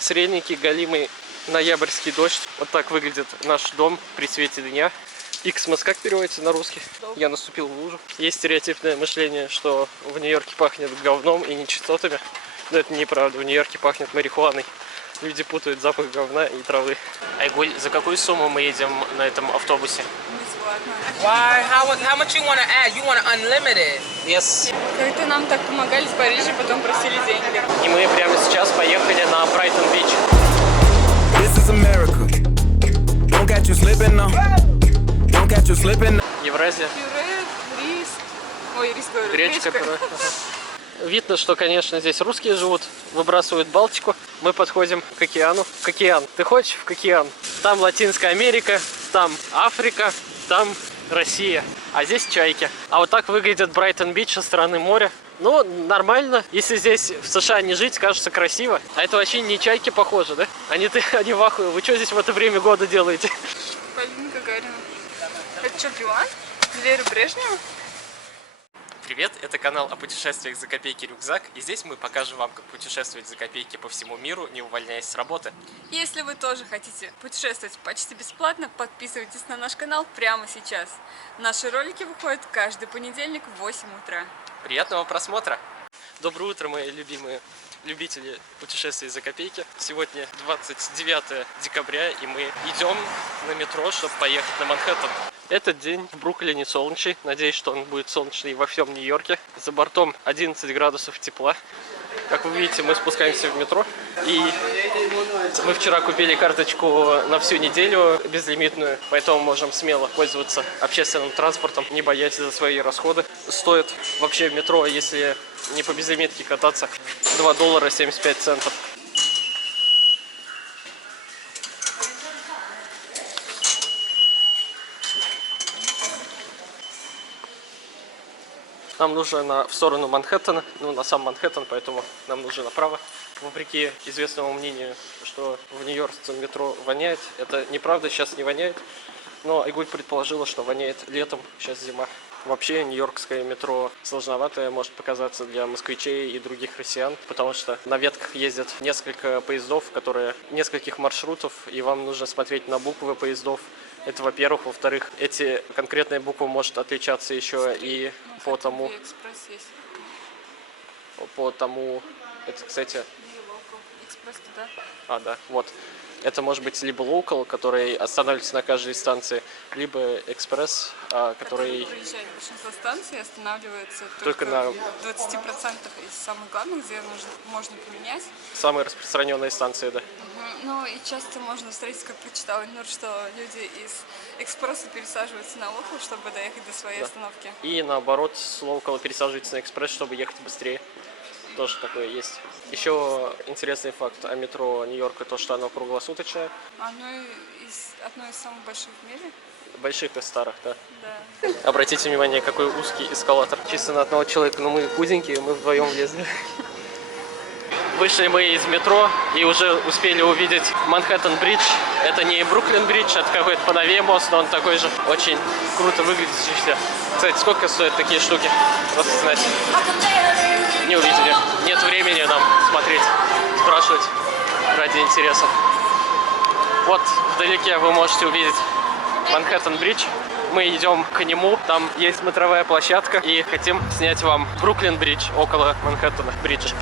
Средненький, галимый ноябрьский дождь. Вот так выглядит наш дом при свете дня. Иксмос как переводится на русский? Я наступил в лужу. Есть стереотипное мышление, что в Нью-Йорке пахнет говном и нечистотами. Но это неправда. В Нью-Йорке пахнет марихуаной. Люди путают запах говна и травы. Айгуль, за какую сумму мы едем на этом автобусе? Why? How much you want to add? You want unlimited? Yes. Как-то нам так помогали в Париже, потом просили деньги. И мы прямо сейчас поехали на Брайтон-Бич. This is America. Don't catch you slipping now. Don't catch you slipping. Евразия. Пюре, рис. Ой, рис говорю. Гречка, пюре. Видно, что, конечно, здесь русские живут, выбрасывают Балтику. Мы подходим к океану. В океан. Ты хочешь в океан? Там Латинская Америка, там Африка, там Россия. А здесь чайки. А вот так выглядит Брайтон-Бич со стороны моря. Ну, нормально. Если здесь в США не жить, кажется красиво. А это вообще не чайки похожи, да? Они в ахуе. Вы что здесь в это время года делаете? Полина Гагарина. Это что, Билан? Вера Брежнева? Привет, это канал о путешествиях за копейки рюкзак, и здесь мы покажем вам, как путешествовать за копейки по всему миру, не увольняясь с работы. Если вы тоже хотите путешествовать почти бесплатно, подписывайтесь на наш канал прямо сейчас. Наши ролики выходят каждый понедельник в 8 утра. Приятного просмотра! Доброе утро, мои любимые любители путешествий за копейки. Сегодня 29 декабря, и мы идем на метро, чтобы поехать на Манхэттен. Этот день в Бруклине солнечный. Надеюсь, что он будет солнечный во всем Нью-Йорке. За бортом 11 градусов тепла. Как вы видите, мы спускаемся в метро. И мы вчера купили карточку на всю неделю безлимитную, поэтому можем смело пользоваться общественным транспортом, не боясь за свои расходы. Стоит вообще в метро, если не по безлимитке кататься, $2.75. Нам нужно в сторону Манхэттена, на сам Манхэттен, поэтому нам нужно направо. Вопреки известному мнению, что в нью-йоркском метро воняет, это неправда, сейчас не воняет. Но Айгуль предположила, что воняет летом, сейчас зима. Вообще нью-йоркское метро сложноватое может показаться для москвичей и других россиян, потому что на ветках ездят несколько поездов, нескольких маршрутов, и вам нужно смотреть на буквы поездов. Это, во-первых. Во-вторых, эти конкретные буквы может отличаться еще и по тому... Это, кстати... Экспресс туда. А, да, вот. Это может быть либо local, который останавливается на каждой станции, либо экспресс, который... Приезжает большинство станций, останавливается только на 20% из самых главных, где можно поменять. Самые распространенные станции, да. Ну и часто можно встретить, как прочитала Нур, что люди из экспресса пересаживаются на локал, чтобы доехать до своей остановки. И наоборот, с локала пересаживаются на экспресс, чтобы ехать быстрее. Тоже такое есть. Еще интересный факт о метро Нью-Йорка, то, что оно круглосуточное. Одно из самых больших в мире. Больших и старых, да. Да. Обратите внимание, какой узкий эскалатор. Чисто на одного человека, но мы худенькие, мы вдвоем влезли. Вышли мы из метро и уже успели увидеть Манхэттен-бридж. Это не Бруклин-бридж, это какой-то поновее мост, но он такой же. Очень круто выглядит все. Кстати, сколько стоят такие штуки? Просто знать. Не увидели. Нет времени нам смотреть, спрашивать ради интереса. Вот вдалеке вы можете увидеть Манхэттен-бридж. Мы идем к нему, там есть смотровая площадка, и хотим снять вам Бруклин-бридж около Манхэттена-бриджа.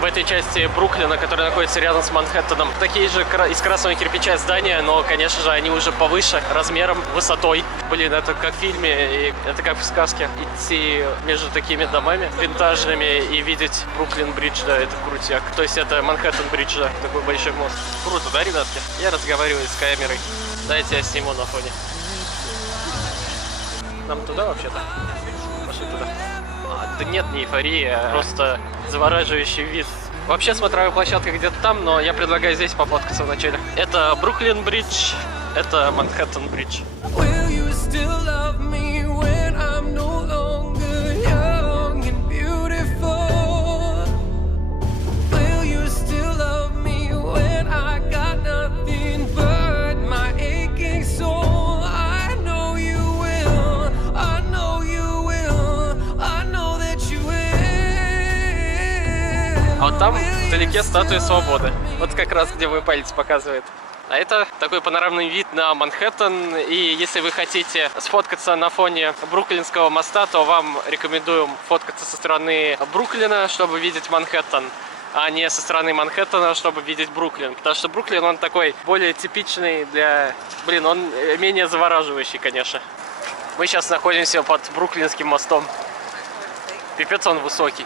В этой части Бруклина, которая находится рядом с Манхэттеном, такие же из красного кирпича здания, но, конечно же, они уже повыше размером, высотой. Блин, это как в фильме, и это как в сказке. Идти между такими домами винтажными и видеть Бруклин-бридж, да, это крутяк. То есть это Манхэттен-бридж, да, такой большой мост. Круто, да, ребятки? Я разговариваю с камерой. Дайте я сниму на фоне. Нам туда вообще-то? Пошли туда. Да нет, не эйфория, просто завораживающий вид. Вообще смотровая площадка где-то там, но я предлагаю здесь пофоткаться вначале. Это Бруклин-бридж, это Манхэттен-бридж. А вот там вдалеке статуя свободы. Вот как раз где мой палец показывает. А это такой панорамный вид на Манхэттен. И если вы хотите сфоткаться на фоне Бруклинского моста, то вам рекомендуем фоткаться со стороны Бруклина, чтобы видеть Манхэттен, а не со стороны Манхэттена, чтобы видеть Бруклин. Потому что Бруклин, он такой более типичный для... Блин, он менее завораживающий, конечно. Мы сейчас находимся под Бруклинским мостом. Пипец он высокий.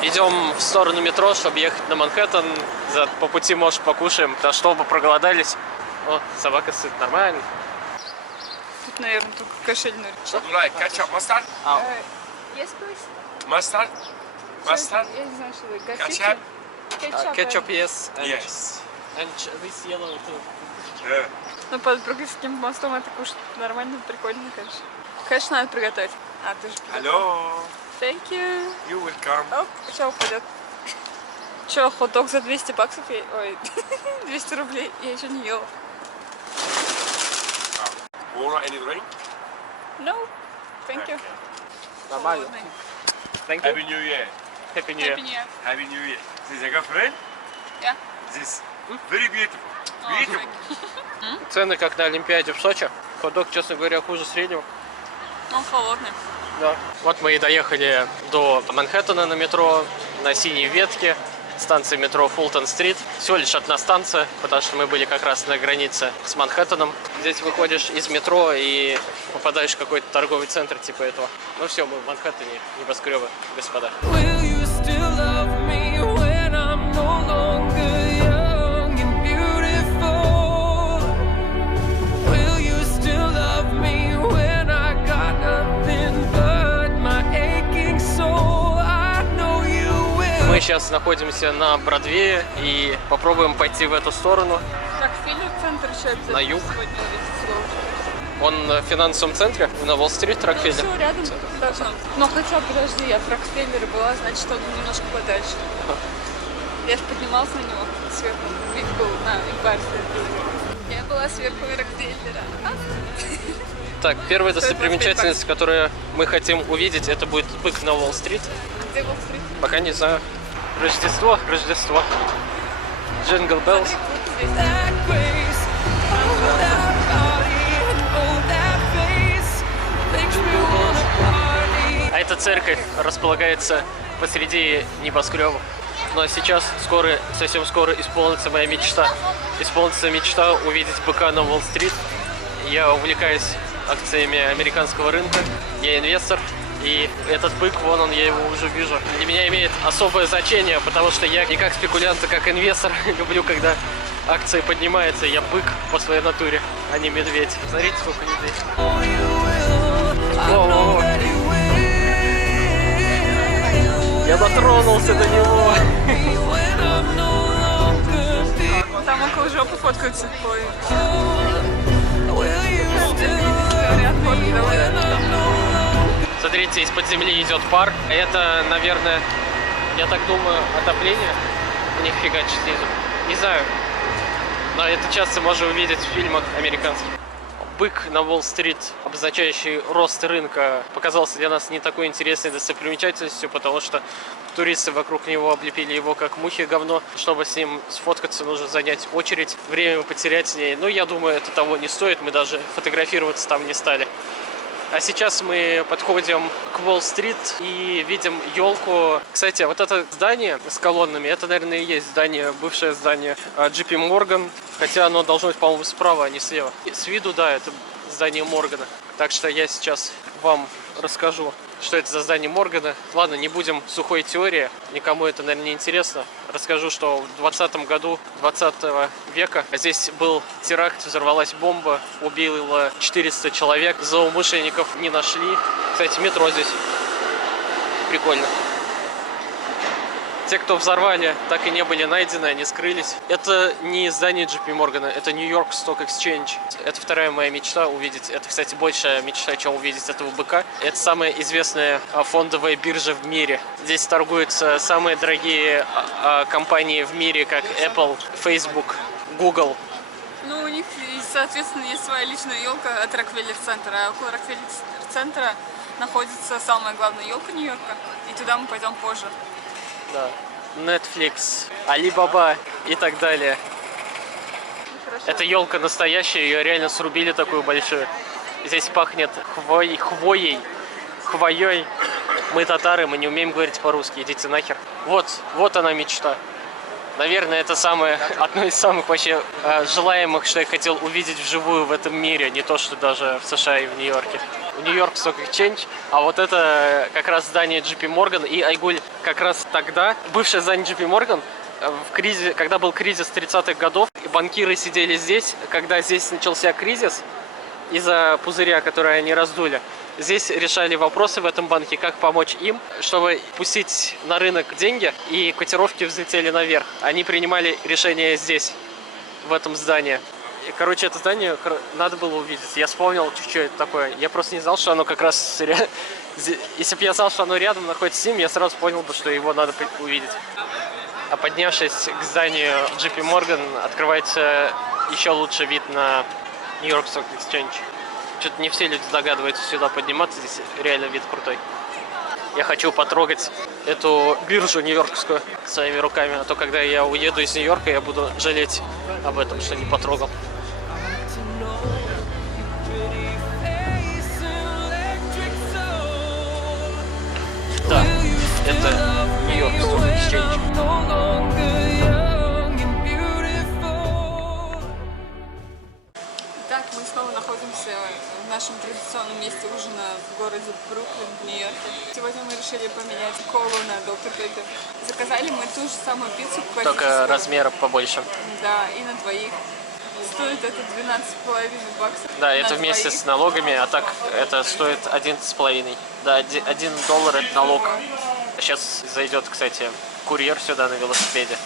Идем в сторону метро, чтобы ехать на Манхэттен. По пути, может, покушаем, да чтобы проголодались. О, собака сыт, нормально. Тут, наверное, только кошельный. You like ketchup, mustard? Есть, please? Mustard? Mustard? Я не знаю, что вы Ketchup? Ketchup, yes. Yes. And this yellow too. Yeah. Ну, под Бруклинским мостом это кушать нормально, прикольно, конечно. Конечно, надо приготовить. А, ты же приготовил. Hello. Thank you. You welcome. Оп, сейчас упадет. Че, хот-дог за 200 баксов? Ой, 200 рублей. Я еще не ела. Want any drink? No, thank you. Нормально. Thank you. Happy New Year. Happy New Year. Happy New Year. This is a girlfriend? Yeah. This very beautiful. Beautiful. Цены как на Олимпиаде в Сочи. Хот-дог, честно говоря, хуже среднего. Он холодный. Да. Вот мы и доехали до Манхэттена на метро, на синей ветке, станции метро Фултон-стрит. Всего лишь одна станция, потому что мы были как раз на границе с Манхэттеном. Здесь выходишь из метро и попадаешь в какой-то торговый центр типа этого. Ну все, мы в Манхэттене, небоскребы, господа. Will you still love me when I'm no longer young and beautiful? Will you still love me when I got nothing but my aching soul? I know you will. Мы сейчас находимся на Бродвее и попробуем пойти в эту сторону. Рокфеллер центр еще обязательно На юг. сегодня увидеть сложно. Он в финансовом центре, на Уолл-стрит, Рокфеллер. Все рядом должно быть. Но хотя, подожди, я в Рокфеллере была, значит, он немножко подальше. Я же поднималась на него сверху. Вид был на Эмпайр Стейт. Я была сверху Рокфеллера. Так, первая Стоит достопримечательность, которую мы хотим увидеть, это будет бык на Уолл-стрит. Где Уолл-стрит? Пока не знаю. Рождество, Рождество. Джингл Беллс. That grace, oh, that body, and oh, that face makes me wanna party. А эта церковь располагается посреди небоскреба. Но сейчас скоро, совсем скоро исполнится моя мечта. Исполнится мечта увидеть быка на Уолл-стрит. Я увлекаюсь акциями американского рынка. Я инвестор. И этот бык, вон он, я его уже вижу. Для меня имеет особое значение, потому что я не как спекулянт, а как инвестор люблю, когда акции поднимаются. Я бык по своей натуре, а не медведь. Смотрите, сколько людей. Oh, you will. I know that you will. Я дотронулся до него. When I'm no longer big, Там около жопы фоткаются. Ой. will you still Говорят, фотки давай. Смотрите, из-под земли идет пар. Это, наверное, я так думаю, отопление у них фигачит снизу. Не знаю. Но это часто можно увидеть в фильмах американских. Бык на Уолл-стрит, обозначающий рост рынка, показался для нас не такой интересной достопримечательностью, потому что туристы вокруг него облепили его как мухи говно. Чтобы с ним сфоткаться, нужно занять очередь, время потерять с ней. Но я думаю, это того не стоит, мы даже фотографироваться там не стали. А сейчас мы подходим к Уолл-стрит и видим елку. Кстати, вот это здание с колоннами, это, наверное, и есть здание, бывшее здание JP Morgan. Хотя оно должно быть, по-моему, справа, а не слева. И с виду, да, это здание Моргана. Так что я сейчас вам расскажу, что это за здание Моргана. Ладно, не будем сухой теории, никому это, наверное, не интересно. Расскажу, что в 20 году 20 века здесь был теракт, взорвалась бомба, убило 400 человек. Злоумышленников не нашли. Кстати, метро здесь. Прикольно. Те, кто взорвали, так и не были найдены, они скрылись. Это не здание JP Morgan, это New York Stock Exchange. Это вторая моя мечта увидеть. Это, кстати, большая мечта, чем увидеть этого быка. Это самая известная фондовая биржа в мире. Здесь торгуются самые дорогие компании в мире, как Apple, Facebook, Google. Ну, у них, соответственно, есть своя личная елка от Рокфеллер-центра. А около Рокфеллер-центра находится самая главная елка Нью-Йорка. И туда мы пойдем позже. Да. Netflix, Alibaba и так далее. Эта елка настоящая, ее реально срубили такую большую. Здесь пахнет хвоей. Мы татары, мы не умеем говорить по-русски, идите нахер. Вот она мечта. Наверное, это одно из самых вообще желаемых, что я хотел увидеть вживую в этом мире, не то, что даже в США и в Нью-Йорке. В Нью-Йорк Stock Exchange, а вот это как раз здание JP Morgan, и Айгуль как раз тогда, бывшее здание JP Morgan, когда был кризис 30-х годов, банкиры сидели здесь, когда здесь начался кризис из-за пузыря, который они раздули. Здесь решали вопросы в этом банке, как помочь им, чтобы пустить на рынок деньги, и котировки взлетели наверх. Они принимали решения здесь, в этом здании. И, короче, это здание надо было увидеть. Я вспомнил, что это такое. Я просто не знал, что оно как раз... Если бы я знал, что оно рядом находится с ним, я сразу понял бы, что его надо увидеть. А поднявшись к зданию JP Morgan, открывается еще лучший вид на Нью-Йорк Stock Exchange. Что-то не все люди догадываются сюда подниматься, здесь реально вид крутой. Я хочу потрогать эту биржу нью-йоркскую своими руками, а то когда я уеду из Нью-Йорка, я буду жалеть об этом, что не потрогал. Да, это Нью-Йорк Stock Exchange. Итак, мы снова находимся в нашем традиционном месте ужина в городе Бруклин, в Нью-Йорке. Сегодня мы решили поменять колу на Доктор Пеппер. Заказали мы ту же самую пиццу классическую. Только размера побольше. Да, и на двоих. Стоит это $12,5. Да, это вместе с налогами, а так это стоит 11,5. Да, $1 это налог. Сейчас зайдет, кстати, курьер сюда на велосипеде.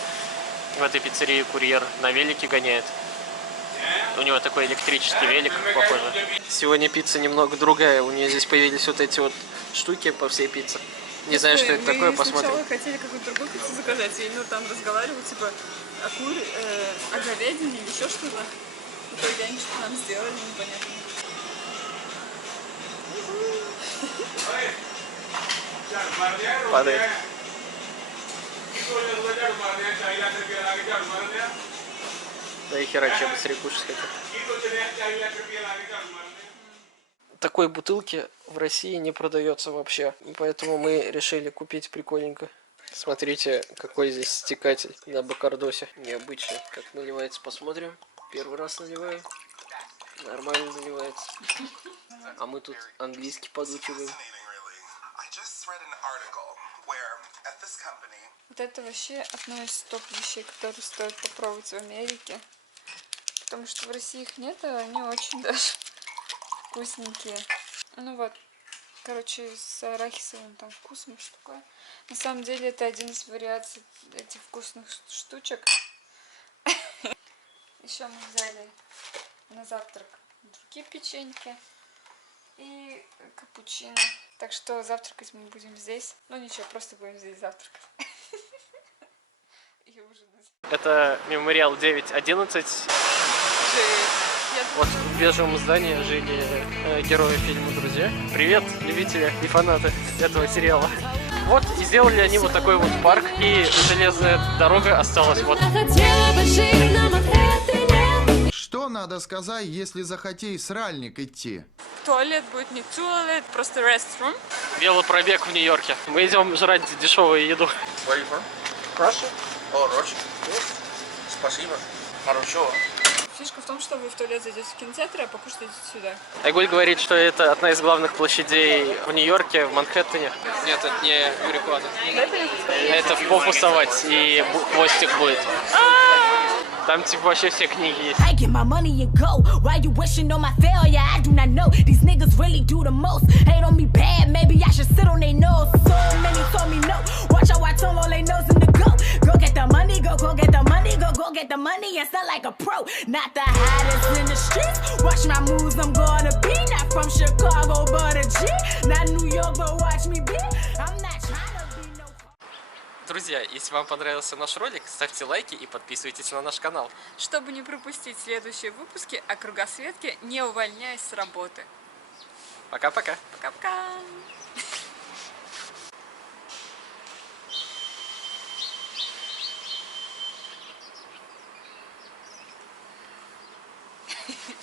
В этой пиццерии курьер на велике гоняет. У него такой электрический велик, похоже. Сегодня пицца немного другая. У нее здесь появились вот эти вот штуки по всей пицце. Не знаю, что это такое, посмотрим. Сначала хотели какую-то другую пиццу заказать, и там разговаривал, типа, о говядине или еще что-то. В итоге они что-то нам сделали, непонятно. Падает. Да и хера, чем быстрее кушать хотят. Такой бутылки в России не продается вообще. Поэтому мы решили купить прикольненько. Смотрите, какой здесь стекатель на бакардосе. Необычно. Как наливается, посмотрим. Первый раз наливаю. Нормально наливается. А мы тут английский подучиваем. Вот это вообще одно из топ вещей, которые стоит попробовать в Америке. Потому что в России их нет, а они очень даже вкусненькие. Ну вот, короче, с арахисовым там вкусом, что такое. На самом деле это один из вариаций этих вкусных штучек. Еще мы взяли на завтрак другие печеньки и капучино. Так что завтракать мы будем здесь. Ну ничего, просто будем здесь завтракать. И ужинать. Это мемориал 9/11. Вот в бежевом здании жили герои фильма «Друзья». Привет, любители и фанаты этого сериала. Вот, и сделали они вот такой вот парк, и железная дорога осталась вот. Что надо сказать, если захотей сральник идти? Туалет будет не туалет, просто restroom. Велопробег в Нью-Йорке. Мы идем жрать дешевую еду. Where are you from? Russia. Oh, Russia. Спасибо. Хорошо. Фишка в том, что вы в туалет зайдете в кинотеатр, а покушать идете сюда. Айгуль говорит, что это одна из главных площадей в Нью-Йорке, в Манхэттене. Нет, это не переклады. Это в попу совать, и хвостик будет. Там типа вообще все книги есть. I get my money and go. Why you wishing on my failure? I do not know. These niggas really do the most. Hate on me bad, maybe I should sit on their nose. So many told me no. Watch out, I told all they nose in the go. Go get the money, go get the money, go get the money and sound like a pro. Not the hottest in the streets. Watch my moves, I'm gonna be. Not from Chicago, but a G. Not New York, but watch me be. I'm not trying to be no. Друзья, если вам понравился наш ролик, ставьте лайки и подписывайтесь на наш канал. Чтобы не пропустить следующие выпуски о кругосветке, не увольняясь с работы. Пока-пока. Пока-пока.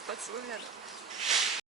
поцелуй.